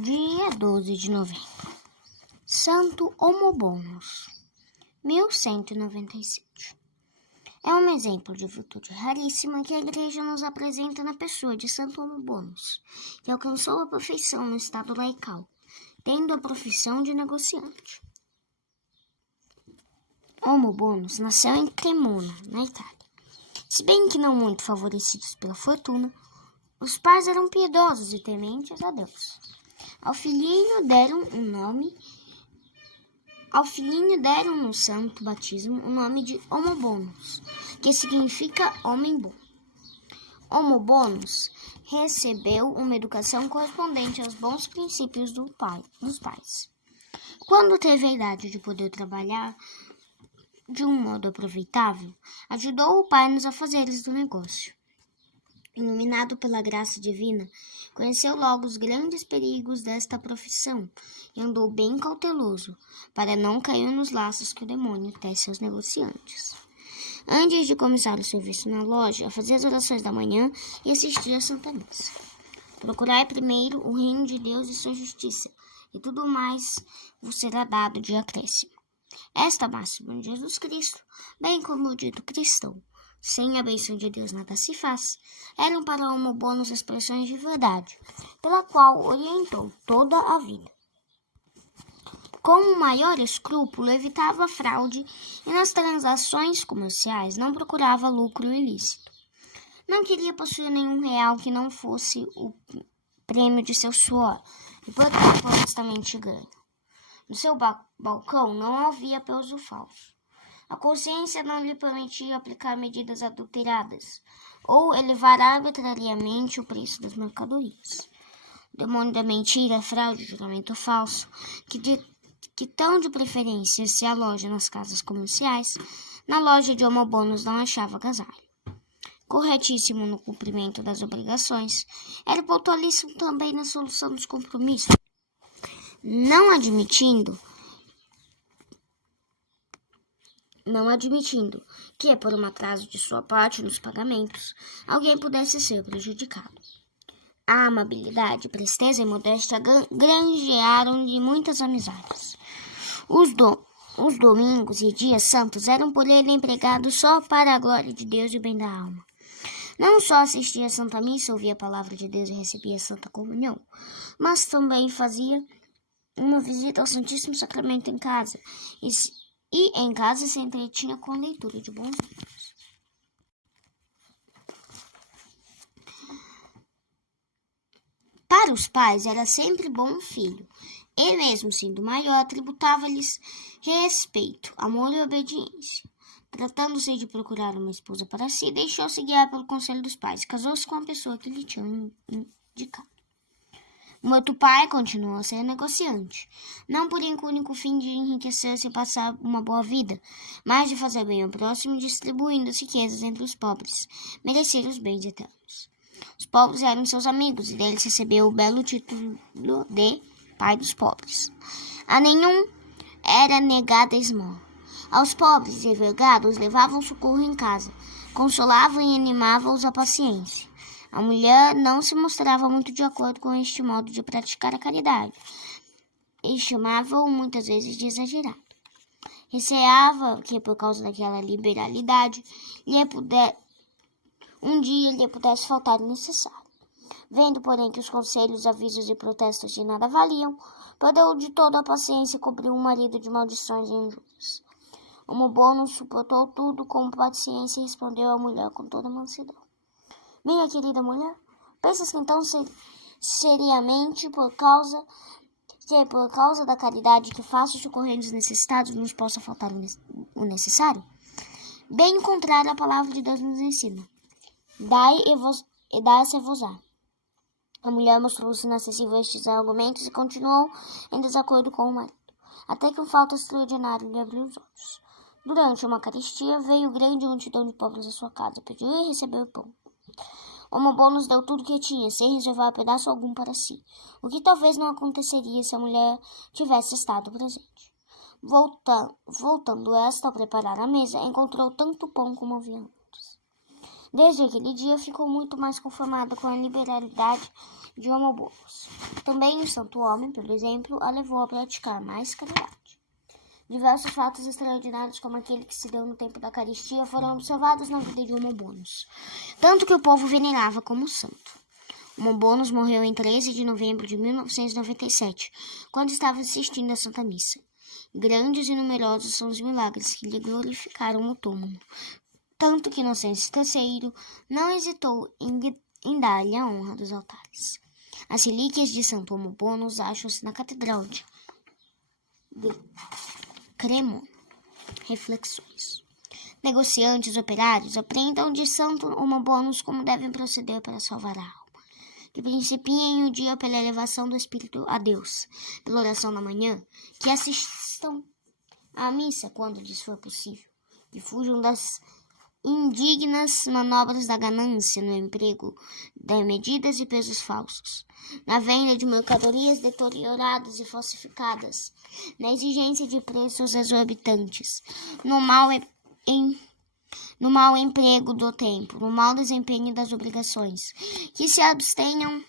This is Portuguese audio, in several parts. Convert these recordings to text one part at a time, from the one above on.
Dia 12 de novembro. Santo Homobonus, 1197. É um exemplo de virtude raríssima que a Igreja nos apresenta na pessoa de Santo Homobonus, que alcançou a perfeição no estado laical, tendo a profissão de negociante. Homobonus nasceu em Cremona, na Itália. Se bem que não muito favorecidos pela fortuna, os pais eram piedosos e tementes a Deus. Ao filhinho deram no santo batismo o nome de Homobonus, que significa homem bom. Homobonus recebeu uma educação correspondente aos bons princípios dos pais. Quando teve a idade de poder trabalhar de um modo aproveitável, ajudou o pai nos afazeres do negócio. Iluminado pela graça divina, conheceu logo os grandes perigos desta profissão e andou bem cauteloso para não cair nos laços que o demônio tece aos negociantes. Antes de começar o serviço na loja, fazia as orações da manhã e assistia à Santa Missa. Procurai primeiro o reino de Deus e sua justiça, e tudo mais vos será dado de acréscimo. Esta máxima de Jesus Cristo, bem como o dito cristão, sem a bênção de Deus nada se faz, eram para Homobonus expressões de verdade, pela qual orientou toda a vida. Com o maior escrúpulo, evitava a fraude e nas transações comerciais não procurava lucro ilícito. Não queria possuir nenhum real que não fosse o prêmio de seu suor e portanto honestamente ganho. No seu balcão não havia pouso falso. A consciência não lhe permitia aplicar medidas adulteradas ou elevar arbitrariamente o preço das mercadorias. O demônio da mentira, fraude e juramento falso, que tão de preferência se aloja nas casas comerciais, na loja de Homobonus não achava agasalho. Corretíssimo no cumprimento das obrigações, era pontualíssimo também na solução dos compromissos, não admitindo que, por um atraso de sua parte nos pagamentos, alguém pudesse ser prejudicado. A amabilidade, presteza e modéstia granjearam-lhe muitas amizades. Os domingos e dias santos eram por ele empregados só para a glória de Deus e o bem da alma. Não só assistia à Santa Missa, ouvia a palavra de Deus e recebia a Santa Comunhão, mas também fazia uma visita ao Santíssimo Sacramento em casa, e em casa se entretinha com a leitura de bons livros. Para os pais era sempre bom filho, e mesmo sendo maior, tributava-lhes respeito, amor e obediência. Tratando-se de procurar uma esposa para si, deixou-se guiar pelo conselho dos pais, casou-se com a pessoa que lhe tinham indicado. O outro pai continuou a ser negociante, não por único fim de enriquecer-se e passar uma boa vida, mas de fazer bem ao próximo, distribuindo as riquezas entre os pobres, merecer os bens eternos. Os pobres eram seus amigos, e deles recebeu o belo título de pai dos pobres. A nenhum era negada a esmola. Aos pobres e envergados levavam socorro em casa, consolavam e animavam-os a paciência. A mulher não se mostrava muito de acordo com este modo de praticar a caridade e chamava-o muitas vezes de exagerado. Receava que, por causa daquela liberalidade, um dia lhe pudesse faltar o necessário. Vendo, porém, que os conselhos, avisos e protestos de nada valiam, perdeu de toda a paciência e cobriu o marido de maldições e injúrias. Homobonus suportou tudo com paciência e respondeu à mulher com toda mansidão: minha querida mulher, pensas que então seriamente por causa da caridade que faço socorrendo os necessitados nos possa faltar o necessário? Bem contrário à palavra de Deus nos ensina. Dai e dá-se-vos-á. A mulher mostrou-se inacessível a estes argumentos e continuou em desacordo com o marido, até que um fato extraordinário lhe abriu os olhos. Durante uma carestia, veio grande multidão de pobres à sua casa, pediu e recebeu pão. Homobonus deu tudo que tinha, sem reservar pedaço algum para si, o que talvez não aconteceria se a mulher tivesse estado presente. Voltando esta a preparar a mesa, encontrou tanto pão como havia antes. Desde aquele dia ficou muito mais conformada com a liberalidade de homobônus. Também o santo homem, por exemplo, a levou a praticar mais caridade. Diversos fatos extraordinários, como aquele que se deu no tempo da Eucaristia, foram observados na vida de homobônus, tanto que o povo venerava como santo. Homobônus morreu em 13 de novembro de 1997, quando estava assistindo à Santa Missa. Grandes e numerosos são os milagres que lhe glorificaram no túmulo, tanto que Inocêncio III não hesitou em dar-lhe a honra dos altares. As relíquias de Santo Homobônus acham-se na Catedral de Cremona. Reflexões. Negociantes, operários, aprendam de Santo Homobônus como devem proceder para salvar a alma. Que principiem o dia pela elevação do espírito a Deus, pela oração da manhã, que assistam à missa quando lhes for possível, que fujam das indignas manobras da ganância no emprego de medidas e pesos falsos, na venda de mercadorias deterioradas e falsificadas, na exigência de preços exorbitantes, no mau emprego do tempo, no mau desempenho das obrigações, que se abstenham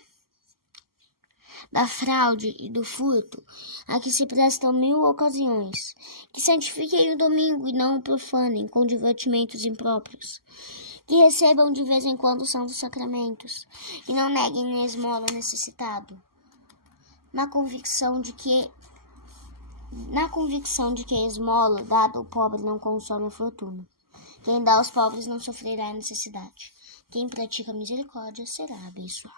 da fraude e do furto, a que se prestam 1000 ocasiões, que santifiquem o domingo e não o profanem com divertimentos impróprios, que recebam de vez em quando os santos sacramentos, que não neguem a esmola ao necessitado, na convicção de que a esmola dada ao pobre não consome a fortuna. Quem dá aos pobres não sofrerá necessidade. Quem pratica misericórdia será abençoado.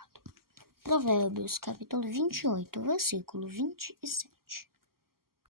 Provérbios, capítulo 28, versículo 27.